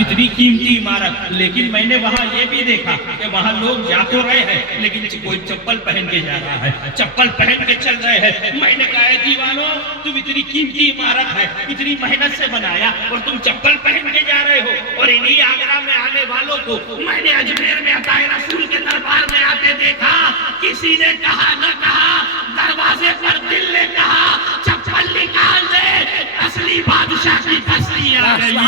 इतनी कीमती इमारत, लेकिन मैंने वहां ये भी देखा कि वहां लोग जा तो रहे हैं लेकिन कोई चप्पल पहन के जा रहा है, चप्पल पहन के चल रहे हैं। मैंने कहा है दीवानो, तुम इतनी कीमती इमारत है, इतनी मेहनत से बनाया और तुम चप्पल पहन के जा रहे हो। और इन्हीं आगरा में आने वालों को मैंने अजमेर में अताए रसूल के दरबार में आते देखा। किसी ने कहा न कहा, दरवाजे पर दिल ने कहा चप्पल निकाल दे, असली बादशाह की फसली आ गई है।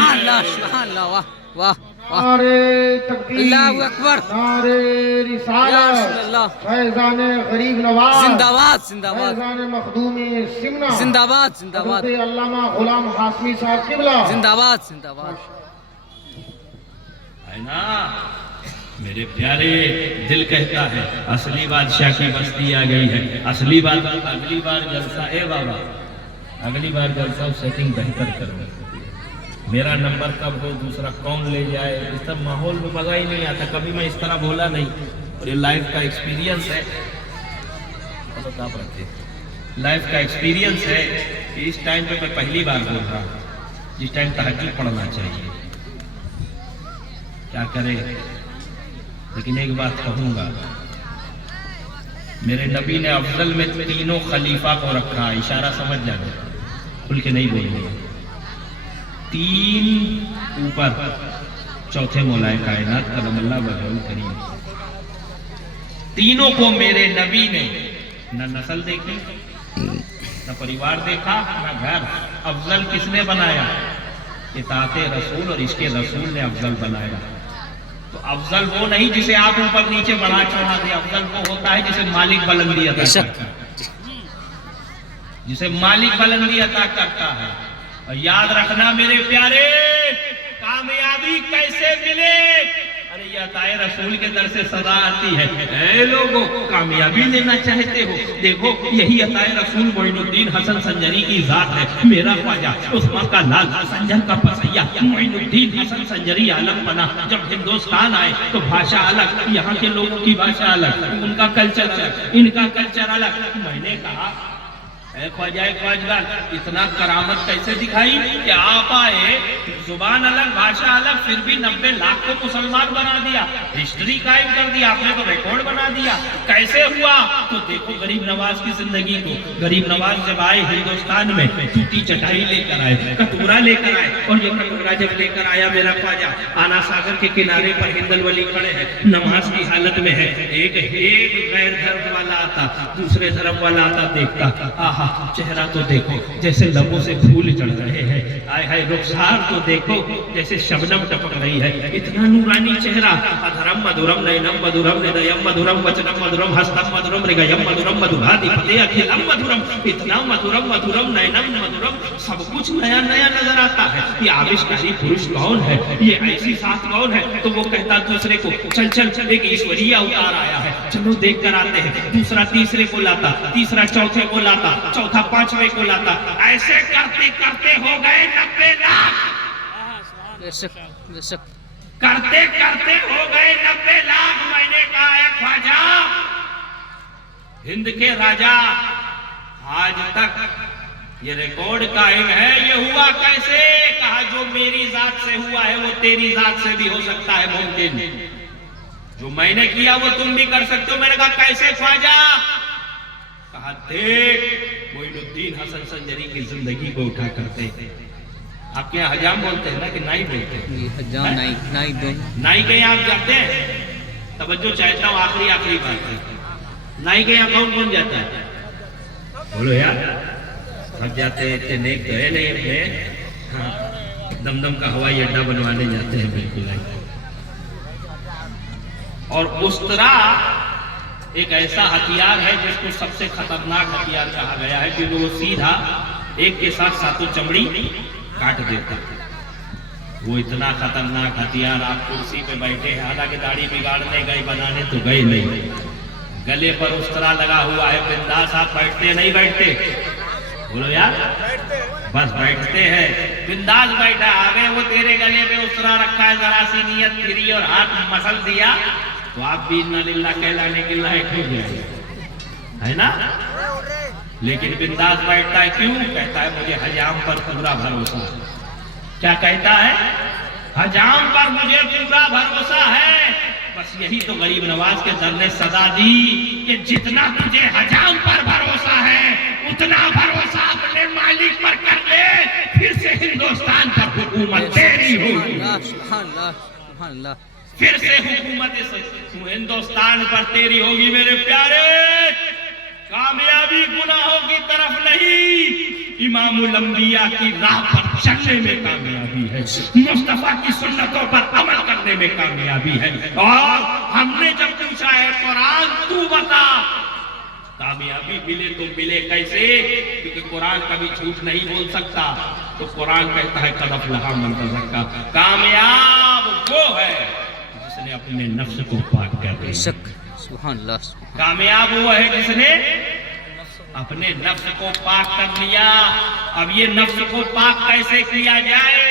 वाह वाह नारे तकबीर, अल्लाहू अकबर, नारे रिसालत, फैज़ाने गरीब नवाज जिंदाबाद जिंदाबाद, फैज़ाने मखदूमी सिमना जिंदाबाद जिंदाबाद, हज़रत अल्लामा गुलाम हाशमी साहब किबला जिंदाबाद जिंदाबाद। है ना मेरे प्यारे, दिल कहता है असली बादशाह की बस्ती आ गई है, असली बात। अगली बार जलसा, ए बाबा अगली बार जलसा सेटिंग बेहतर करो। मेरा नंबर कब हो, दूसरा कौन ले जाए, इस सब माहौल में मजा ही नहीं आता। कभी मैं इस तरह बोला नहीं, और ये लाइफ का एक्सपीरियंस है। लाइफ का एक्सपीरियंस है कि इस टाइम पे मैं पहली बार बोल रहा हूँ, जिस टाइम तहज्जुद पढ़ना चाहिए। क्या करे, लेकिन एक बात कहूंगा, मेरे नबी ने अफजल में तीनों खलीफा को रखा। इशारा समझ जाना, खुल के नहीं बोलेंगे। तीन ऊपर, चौथे मौलाए कायनात कलमल्लाह वजहुल करीम। तीनों को मेरे नबी ने न नस्ल देखी, न परिवार देखा, न घर। अफजल किसने बनाया? इताअते रसूल और इसके रसूल ने अफजल बनाया। तो अफजल वो नहीं जिसे आप ऊपर नीचे बढ़ा चढ़ा दे, अफजल वो होता है जिसे मालिक बुलंदी अता करता है, जिसे मालिक बुलंदी अता करता है। और याद रखना मेरे प्यारे, कामयाबी कैसे मिले? अरे ये अताए रसूल के दर से सदा आती है। ऐ लोगों, कामयाबी लेना चाहते हो, देखो यही अताए रसूल मोइनुद्दीन हसन संजरी की जात है। मेरा ख्वाजा उस्मान का लाल, संजर का पसैया, मोइनुद्दीन हसन संजरी आलम बना। जब हिंदुस्तान आए तो भाषा अलग, यहाँ के लोगों की भाषा अलग, उनका कल्चर अलग, इनका कल्चर अलग। मैंने कहा ख्वाजाए ख्वाजगार, इतना करामत कैसे दिखाई कि आप आए, जुबान अलग, भाषा अलग, फिर भी 90 लाख को मुसलमान बना दिया, हिस्ट्री कायम कर दिया आपने, तो रिकॉर्ड बना दिया। कैसे हुआ? तो देखो गरीब नवाज की जिंदगी को। गरीब नवाज जब आए हिंदुस्तान में, टूटी चटाई लेकर आए, कटोरा लेकर आए, और ये कटोरा जब लेकर आया मेरा ख्वाजा, आना सागर के किनारे पर हिंदल वली खड़े हैं, नमाज की हालत में है। एक गैर धर्म वाला आता, दूसरे धर्म वाला आता, देखता, आहा चेहरा तो देखो जैसे लबों से फूल चढ़ रहे हैं, आय हाय रुखसार तो देखो जैसे शबनम टपक रही है, इतना नूरानी चेहरा। अधरम मधुरम नयनम मधुरम हृदयम मधुरम वचनम मधुरम हस्तम मधुरम मृगयम मधुरम मधुराधिपते अखिलम मधुरम। इतना मधुरम मधुरम नयनम मधुरम, सब कुछ नया नया नजर आता है। ये आविष्कारी पुरुष कौन है, ये ऐसी साथ कौन है? तो वो कहता दूसरे को, चल चल चल एक ईश्वरीय अवतार आया है, चलो देख कर आते हैं। दूसरा तीसरे को लाता, तीसरा चौथे को लाता, चौथा पांचवे को लाता। ऐसे करते करते हो गए 90 लाख, बेशक बेशक, करते करते हो गए 90 लाख। मैंने कहा है ख्वाजा, हिंद के राजा, आज तक ये रिकॉर्ड कायम है। ये हुआ कैसे? कहा जो मेरी जात से हुआ है वो तेरी जात से भी हो सकता है, मुमकिन। जो मैंने किया वो तुम भी कर सकते हो। मैंने कहा कैसे ख्वाजा? कहा देख, मोइनुद्दीन हसन संजरी की जिंदगी को उठा करते, आपके यहाँ हजाम बोलते हैं ना कि नाई बोलते हैं? हजाम नाई, नाई दो नाई के यहाँ आप जाते हैं? तवज्जो चाहता हूँ, आखिरी बात है, नाई के यहाँ कौन कौन जाता है? बोलो यार, सब जाते हैं, इतने नेक तो है नहीं अपने। हाँ, दमदम का हवाई अड्डा बनवाने जाते हैं, बिल्कुल। और उस्तरा एक ऐसा हथियार है जिसको सबसे खतरनाक हथियार कहा गया है, क्योंकि वो सीधा एक के साथ सातों चमड़ी काट देता है। वो इतना खतरनाक हथियार। आप कुर्सी पे बैठे हैं, हालांकि दाढ़ी बिगाड़ने गए, बनाने तो गए नहीं, गले पर उस्तरा लगा हुआ है, बिंदास आप बैठते नहीं बैठते? बोलो यार, बस बैठते हैं, बिंदास बैठा। आगे वो तेरे गले पे उस्तरा रखा है, जरा सी नियत फिरी और हाथ मसल दिया तो आप भी इन्ना लिल्लाह कहलाने के लायक हो गए, है ना? लेकिन बिंदास बैठता है, क्यों? कहता है मुझे हजाम पर पूरा भरोसा। क्या कहता है? हजाम पर मुझे पूरा भरोसा है। बस यही तो गरीब नवाज के दर ने सदा दी कि जितना तुझे हजाम पर भरोसा है उतना भरोसा अपने मालिक पर कर ले, फिर से हिंदुस्तान पर हुकूमत तेरी होगी। सुभान अल्लाह, सुभान अल्लाह। फिर से हुकूमत हिंदुस्तान पर तेरी होगी मेरे प्यारे। कामयाबी गुनाहों की तरफ नहीं, इमामुल अंबिया की राह पर चलने में कामयाबी है, मुस्तफा की सुन्नतों पर अमल करने में कामयाबी है। और हमने जब पूछा है कुरान तू बता, कामयाबी मिले तो मिले कैसे, क्योंकि कुरान कभी झूठ नहीं बोल सकता। तो कुरान कहता है कद अफ़लहा मन तज़क्का, कामयाब वो है जिसने अपने नफ्स को पाक कर लिया। बेशक, सुभान अल्लाह। कामयाब वो है जिसने अपने नफ्स को पाक कर लिया। अब ये नफ्स को पाक कैसे किया जाए?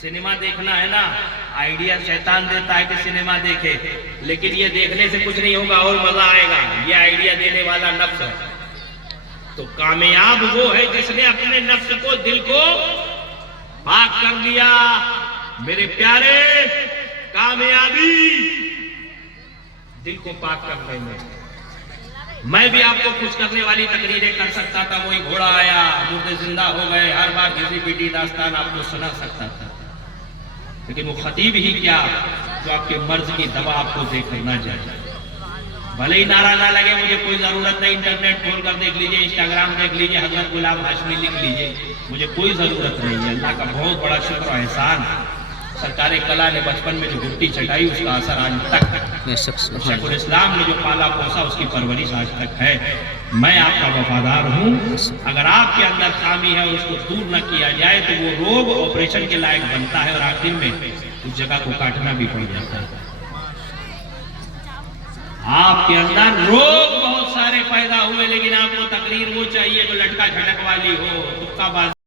सिनेमा देखना है ना, आइडिया शैतान देता है कि सिनेमा देखे, लेकिन ये देखने से कुछ नहीं होगा और मजा आएगा, ये आइडिया देने वाला नफ्स है। तो कामयाब वो है जिसने अपने नफ्स को, दिल को पाक कर लिया। मेरे प्यारे, कामयाबी दिल को पाक करने में। मैं भी आपको खुश करने वाली तकरीरें कर सकता था, वही घोड़ा आया, मुर्दे जिंदा हो गए, हर बार घिसी पीटी दास्तान आपको सुना सकता था, लेकिन वो खतीब ही क्या जो आपके मर्ज की दवा आपको देख ना जाए। भले ही नारा ना लगे, मुझे कोई जरूरत नहीं, इंटरनेट खोल कर देख लीजिए, इंस्टाग्राम देख लीजिए, हजरत गुलाम हाशमी लिख लीजिए, मुझे कोई जरूरत नहीं है। अल्लाह का बहुत बड़ा शुक्र और एहसान, सरकारे कला ने बचपन में जो गुट्टी चटाई उसका असर आज तक, शेखुल इस्लाम ने जो पाला पोसा उसकी परवरिश आज तक है। मैं आपका वफादार हूँ। अगर आपके अंदर खामी है और उसको दूर न किया जाए तो वो रोग ऑपरेशन के लायक बनता है और आखिर में उस जगह को काटना भी पड़ जाता है। आपके अंदर रोग बहुत सारे पैदा हुए, लेकिन आपको तकरीर वो चाहिए जो लटका झटक वाली हो, तुक्का बाजी